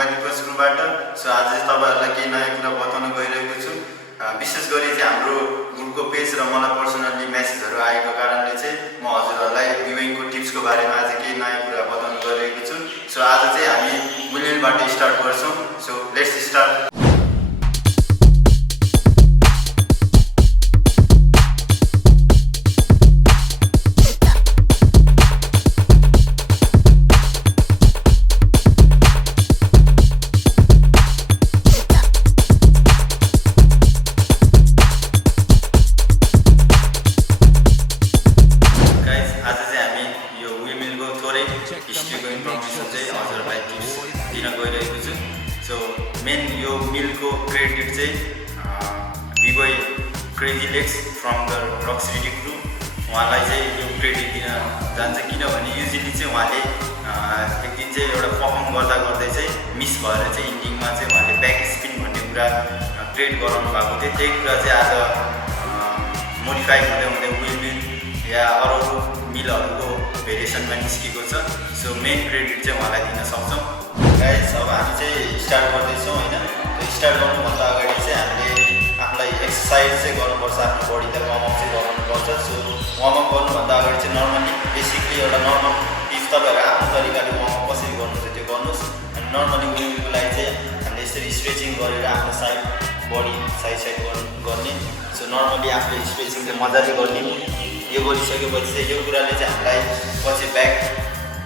स्कुलबाट। सो आज चाहिँ तपाईहरुलाई केही नयाँ कुरा बताउन गइरहेको छु। विशेष गरी चाहिँ हाम्रो ग्रुपको पेज र मलाई पर्सनली मेसेजहरु आएको कारणले चाहिँ म हजुरहरुलाई भिउइङको टिप्सको बारेमा आज केही नयाँ कुरा बताउन गइरहेको छु। सो आज चाहिँ हामी विन्डमिलबाट स्टार्ट गर्छौं। So let's start. So main यो मिलको क्रेडिट चाहिँ bboy crazy legs from the WRC TUTOरियल्स उहाँलाई चाहिँ यो क्रेडिट दिन जान्छ, किनभने युजुअली चाहिँ उहाँले एक दिन चाहिँ एउटा परफर्म गर्दा गर्दै चाहिँ मिस भएर चाहिँ इन्डिङमा चाहिँ उहाँले ब्याक स्पिन भन्ने कुरा क्रिएट गराउनु भएको थियो। त्यही कुरा चाहिँ आज मोडिफाई हुँदै हुँदै विन्डमिल या अरू मिलहरुको भेरिएसनमा निस्केको छ। सो मेन क्रेडिट चाहिँ उहाँलाई दिन सक्छौं। गाइस अब हामी चाहिँ स्टार्ट गर्दैछौं हैन। स्टार्ट गर्नुभन्दा अगाडि चाहिँ हामीले आफुलाई एक्सरसाइज चाहिँ गर्नुपर्छ, आफ्नो बडीलाई वार्म अप चाहिँ गर्नुपर्छ। सो वार्म अप गर्नुभन्दा अगाडि चाहिँ नर्मली बेसिकली एउटा नर्मल टिप्स तपाईहरु आफ्नो तरिकाले वार्म अप कसरी गर्नुहुन्छ त्यो गर्नुस्। अनि नर्मली विन्डमिलको लागि चाहिँ हामीले यसरी स्ट्रेचिङ गरेर आफ्नो साइड बडी साइड गर्ने। सो नर्मली आफुले स्ट्रेचिङ चाहिँ मजाले गर्ने। यो गरिसकेपछि चाहिँ यो कुराले चाहिँ हामीलाई पछि ब्याक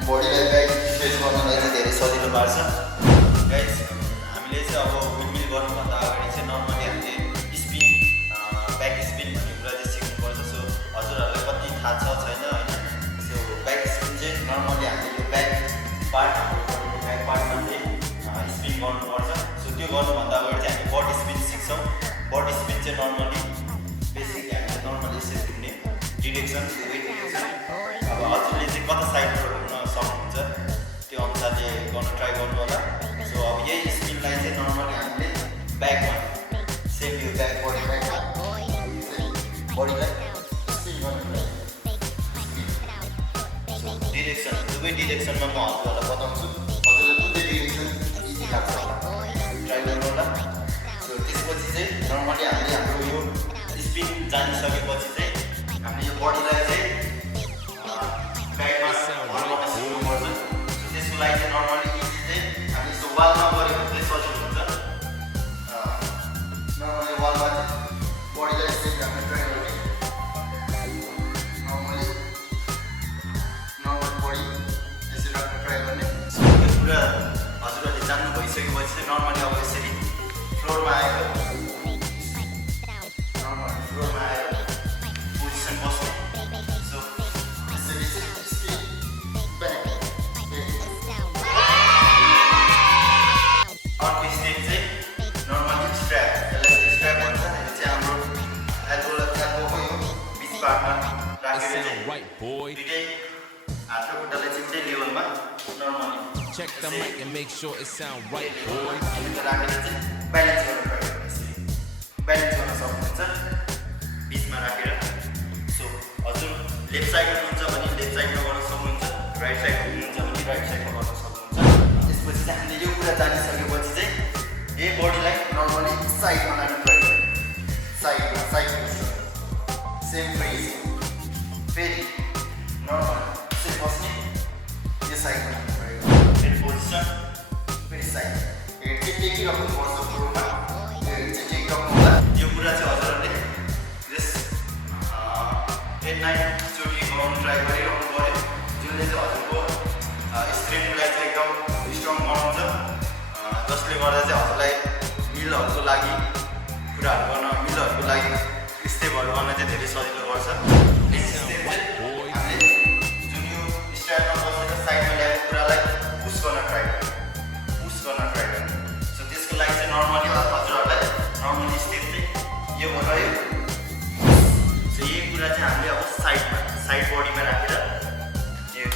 बडीलाई ब्याक स्ट्रेच गर्नलाई चाहिँ धेरै सजिलो पार्छ। गाइस हामीले चाहिँ अब विन्डमिल गर्नुभन्दा अगाडि चाहिँ नर्मली हामीले स्पिन ब्याक स्पिन भन्ने कुरा चाहिँ सिक्नुपर्छ। सो हजुरहरुलाई कति थाहा छ छैन हैन। सो ब्याक स्पिन चाहिँ नर्मली हामीले यो ब्याक पार्टमा चाहिँ स्पिन गर्नुपर्छ। सो त्यो गर्नुभन्दा अगाडि चाहिँ हामी बडी स्पिन सिक्छौं। बडी स्पिन चाहिँ नर्मली बेसिकली हामीले नर्मली यसरी घुम्ने डिरेक्सन अब हजुरले चाहिँ कता साइडबाट घुम्न सक्नुहुन्छ त्यो अनुसारले गर्न ट्राई गर्नु होला। सो अब यही स्पिनलाई चाहिँ नर्मली हामीले ब्याकमा सेम यो ब्याक बडीलाई स्पिन गर्नु। सो डिरेक्सन दुवै डिरेक्सनमा म हजुरहरुलाई बताउँछु। हजुरले कुन डिरेक्सन इजी लाग्छ होला ट्राई गर्नु होला। सो त्यसपछि चाहिँ नर्मली हामीले हाम्रो यो स्पिन जानिसकेपछि चाहिँ हामीले यो बडीलाई चाहिँ ब्याकमा हर्काउन सिक्नुपर्छ। सो त्यसको लागि चाहिँ नर्मली इजी चाहिँ हामी यसो वालमा गरेको चाहिँ सजिलो हुन्छ। नर्मली वालमा चाहिँ बडीलाई सेट राख्न ट्राई गर्ने। नर्मल बडी यसरी राख्न ट्राई गर्ने। सो यो कुरा हजुरहरूले जान्नु भइसकेपछि चाहिँ नर्मली अब यसरी फ्लोरमा आएर पोजिसन बस्ने। सो यसरी स्पिन ब्याक अर्को स्टेप चाहिँ नर्मली स्ट्र्याप, यसलाई स्ट्र्याप भन्छ। यो चाहिँ हाम्रो एल्बोको यो बिच पार्टमा राखेर चाहिँ दुईटै हात र खुट्टालाई चाहिँ त्यही लेभलमा normally check the mic and make sure it sound right, boy. राखेर चाहिँ ब्यालेन्स गर्न ट्राई गर्नु। यसरी ब्यालेन्स गर्न सक्नुहुन्छ बिचमा राखेर। सो हजुर लेफ्ट साइडमा हुनुहुन्छ भने लेफ्ट साइडमा गर्न सक्नुहुन्छ, राइट साइडमा हुनुहुन्छ भने राइट साइडमा गर्न सक्नुहुन्छ। त्यसपछि चाहिँ हामीले यो कुरा जानिसकेपछि चाहिँ यही बडीलाई नर्मली साइडमा लानु ट्राई गर्ने। साइडमा साइड पोस्चर सेम फ्रेज फेरि नर्मल यसरी बस्ने, यो साइडमा लानु ट्राई गर्ने। फेरि पोजिसन फेरि साइड हेड चाहिँ टेकिराख्नुपर्छ फ्लोरमा। हेड चाहिँ टेकिराख्नु होला। यो कुरा चाहिँ हजुरहरूले जस 8-9 चोटि गराउनु ट्राई गरिरहनु पर्यो, जुनले चाहिँ हजुरको स्ट्रेन्थलाई चाहिँ एकदम स्ट्रङ बनाउँछ, जसले गर्दा चाहिँ हजुरलाई मिलहरुको लागि कुराहरु गर्न, मिलहरुको लागि स्टेपहरु गर्न चाहिँ धेरै सजिलो पर्छ। नेक्स्ट स्टेप चाहिँ हामीले जुन यो स्ट्यान्डमा बसेर साइडमा ल्याएको कुरालाई पुश गर्न ट्राई गर्ने। सो त्यसको लागि चाहिँ नर्मली हजुरहरुलाई नर्मली स्टेप चाहिँ यो भयो। सो यही कुरा चाहिँ हामीले अब साइड बडीमा राखेर यो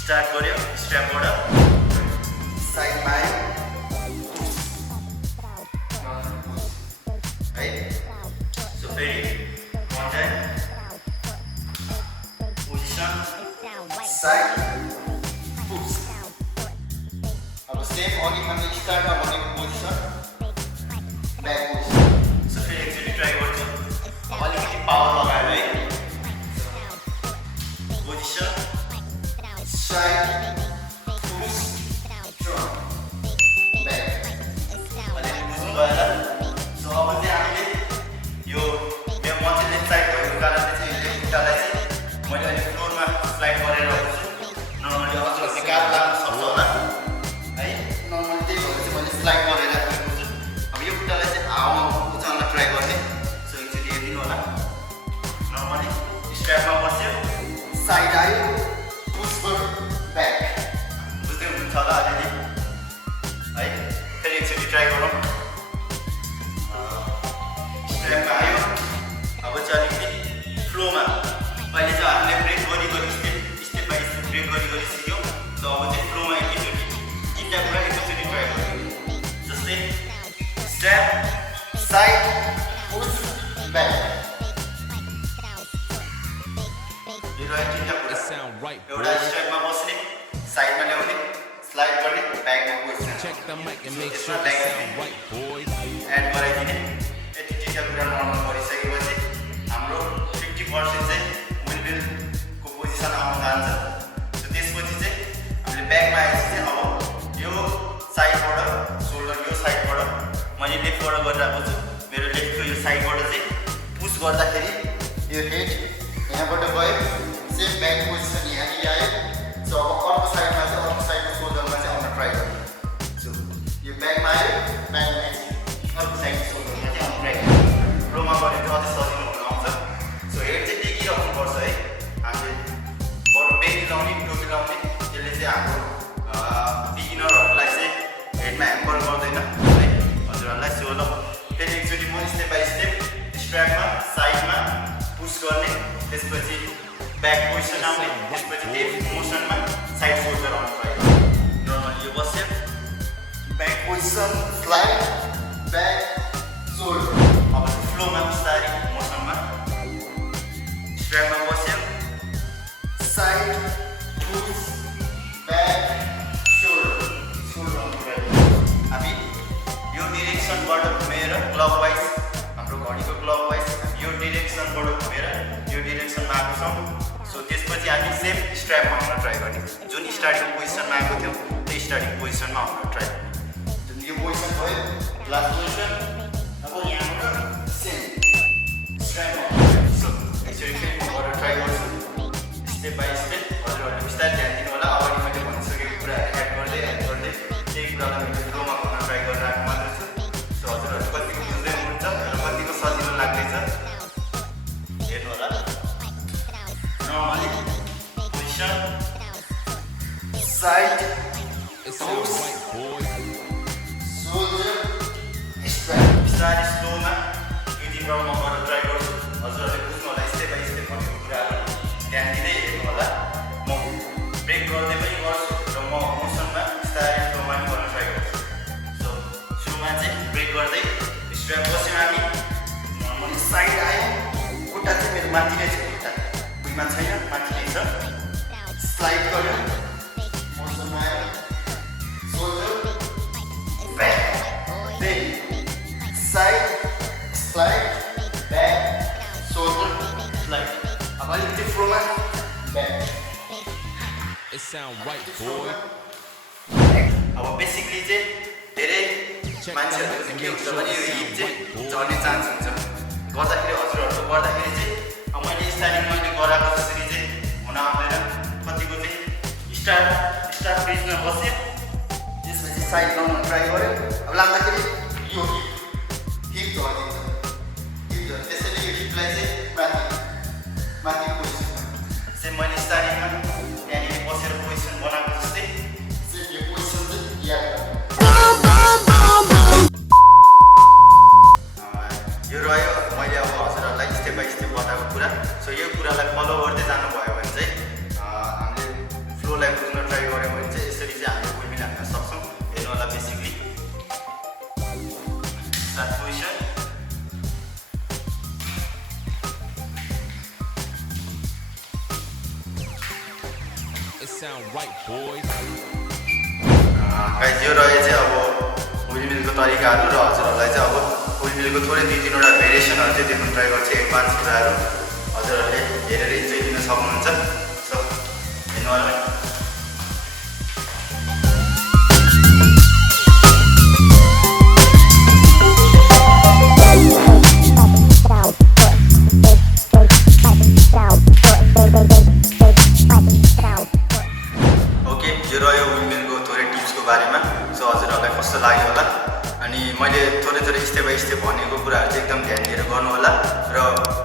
स्टार्ट गर्यो। स्ट्र्यापबाट साइडमा आयो है। सो फेरि one time position side push. अब सेम सेम अघि हामीले स्टार्टमा भनेको पोजिसन ब्याक पोजिसन सो फेरि एकचोटि ट्राई गर्छु अब अलिकति पावर लगाएर है position side push drop back अलिकति बुझ्नु भयो होला सो अब चाहिँ हामीले यो म चाहिँ लेफ्ट साइड भएको कारणले चाहिँ यो खुट्टालाई चाहिँ मैले अहिले फ्लोरमा स्लाइड गरेर राखेको छु नर्मली हजुरहरूले गाह्रो लाग्न सक्छ होला है नर्मली त्यही भएर चाहिँ मैले स्लाइड गरेर राखेको छु अब यो खुट्टालाई चाहिँ हावामा उचाल्न ट्राई गर्ने सो एकचोटि हेरिदिनु होला नर्मली स्ट्र्यापमा बस्यो साइड आयो पुस गर्यो ब्याक बुझ्दै हुनुहुन्छ होला अलिअलि है फेरि एकचोटि ट्राई गरौँ स्ट्र्यापमा आयो अब चाहिँ अलिकति फ्लोमा अहिले चाहिँ हामीले ब्रेक गरी स्टेप बाई स्टेप ब्रेक गरी सिक्यौँ सो अब चाहिँ फ्लोमा एकैचोटि तिनवटा कुरा एकैचोटि ट्राई गरौँ जस्तै स्ट्र्याप साइड पुस ब्याक यो रह्यो तिनवटा कुरा एउटा स्ट्र्यापमा बस्ने साइडमा ल्याउने स्लाइड गर्ने ब्याकमा पोजिसन यसमा एड गराइदिने यति तिनवटा कुरा नर्मल गरिसकेपछि हाम्रो 50% चाहिँ विन्डमिलको पोजिसन आउन जान्छ सो त्यसपछि चाहिँ हामीले ब्याकमा आएपछि चाहिँ अब यो साइडबाट सोल्डर यो साइडबाट मैले लेफ्टबाट गरिरहेको छु मेरो लेफ्टको यो साइडबाट चाहिँ पुस गर्दाखेरि यो हेड यहाँबाट गयो सेम ब्याक पोजिसन यहाँनिर आयो सो अब अर्को साइडमा चाहिँ अर्को साइडको सोल्डरमा चाहिँ आउन ट्राई गर्नु सो यो ब्याकमा आयो ब्याकमा अर्को साइडको सोल्डरमा चाहिँ आउन ट्राई गर्नु फ्लोमा गऱ्यो भने अझै सजिलो हुन आउँछ सो हेड चाहिँ टेकिराख्नुपर्छ है हामीले बरु बेनी लाउने टोपी लाउने त्यसले चाहिँ हाम्रो बिगिनरहरूलाई चाहिँ हेडमा ह्याम्पर गर्दैन है हजुरहरूलाई सो ल फेरि एकचोटि म स्टेप बाई स्टेप स्ट्र्यापमा साइडमा पुस गर्ने त्यसपछि ब्याक पोजिसन आउने त्यसपछि त्यही मोसनमा साइड सोल्डर आउनु पायो नर्मली यो बस्यो back position slide back shoulder अब फ्लोमा बिस्तारै मोसनमा स्ट्र्यापमा बस्यो साइड पुस ब्याक सोल्डर आउनु पायो हामी यो डिरेक्सनबाट घुमेर क्लकवाइज हाम्रो घडीको क्लकवाइज यो डिरेक्सनबाट घुमेर यो डिरेक्सनमा आएको छौँ सो त्यसपछि हामी सेम स्ट्र्यापमा आउन ट्राई गर्ने जुन स्टार्टिङ पोजिसनमा आएको थियो त्यो स्टार्टिङ पोजिसनमा आउन ट्राई जुन यो पोजिसन भयो लास्ट पोजिसन अब यहाँबाट सेम स्ट्र्यापमा सो एकचोटि फेरि म गरेर ट्राई गर्छु स्टेप बाई स्टेप हजुरहरूले बिस्तारै ध्यान दिनु होला अगाडि मैले भनिसकेको कुराहरू एड गर्दै त्यही कुरालाई मैले फ्लोमा गर्न ट्राई गरिरहेको मात्र छु सो हजुरहरू कतिको बुझ्दै हुनुहुन्छ र कतिको सजिलो लाग्दैछ हेर्नु होला नर्मली पोजिसन साइड पुस सोल्डर स्ट्र्याप बिस्तारै स्लोमा दुई तिन राउन्ड म गर्न ट्राई गर्छु हजुरहरूले बुझ्नु होला स्टेप बाई स्टेप भनेको कुराहरू ध्यान दिँदै हेर्नु होला म ब्रेक गर्दै पनि गर्छु र म मोसनमा बिस्तारै फ्लोमा पनि गर्न ट्राई गर्छु सो सुरुमा चाहिँ ब्रेक गर्दै स्ट्र्याप बस्यो हामी नर्मली साइड आयो खुट्टा चाहिँ मेरो माथि नै छ खुट्टा भुइँमा छैन माथि नै छ स्लाइड गर्यो मोसनमा आयो shoulder back then side slide back shoulder slide अब अलिकति फ्लोमा back It sound right, boy. अब बेसिकली चाहिँ धेरै मान्छेहरूको चाहिँ के हुन्छ भने यो हिप चाहिँ झर्ने चान्स हुन्छ गर्दाखेरि हजुरहरूको गर्दाखेरि चाहिँ अब मैले स्टार्टिङमा मैले गराएको जसरी चाहिँ हुन आउँदैन कतिको चाहिँ स्टार्ट पेजमा बस्यो त्यसपछि साइड लाउन ट्राई गर्यो अब लाग्दाखेरि यो हिप झरिदिन्छ त्यसैले यो हिपलाई चाहिँ माथि पोजिसनमा चाहिँ मैले स्टार्टिङमा त्यहाँनिर बसेर पोजिसन बनाएको जस्तै यो पोजिसन चाहिँ याद यो रह्यो मैले अब हजुरहरूलाई स्टेप बाई स्टेप बताएको कुरा सो यो कुरालाई फलो गर्दै जानुभयो भने चाहिँ हामीले फ्लोलाई बुझ्न ट्राई गऱ्यौँ भने चाहिँ यसरी चाहिँ हामीले विन्डमिल हान्न सक्छौँ हेर्नु होला basically start position It sound right, boys. Guys यो रहे चाहिँ अब विन्डमिलको तरिकाहरू र हजुरहरूलाई चाहिँ अब विन्डमिलको थोरै 2-3 वटा भेरिएसनहरू चाहिँ देखाउन ट्राई गर्छु एडभान्स कुराहरू हजुरहरूले हेरेर इन्जोय लिन सक्नुहुन्छ सो हेर्नु ओके यो रह्यो विन्डमिलको थोरै टिप्सको बारेमा सो हजुरहरूलाई कस्तो लाग्यो होला अनि मैले थोरै स्टेप बाई स्टेप भनेको कुराहरू चाहिँ एकदम ध्यान दिएर गर्नु होला र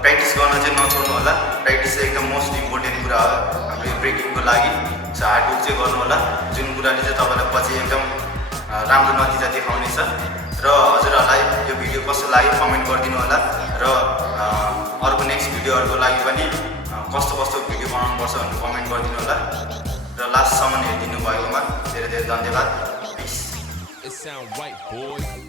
प्र्याक्टिस गर्न चाहिँ नछोड्नु होला प्र्याक्टिस चाहिँ एकदम मोस्ट इम्पोर्टेन्ट कुरा हो हाम्रो यो ब्रेकिङको लागि सो हार्डवर्क चाहिँ गर्नु होला जुन कुराले चाहिँ तपाईँलाई पछि एकदम राम्रो नतिजा देखाउनेछ र हजुरहरूलाई यो भिडियो कस्तो लाग्यो कमेन्ट गरिदिनु होला र अर्को नेक्स्ट भिडियोहरूको लागि पनि कस्तो भिडियो बनाउनु पर्छ भनेर कमेन्ट गरिदिनु होला र लास्टसम्म हेरिदिनु भएकोमा धेरै धेरै धन्यवाद। It sound right, boy.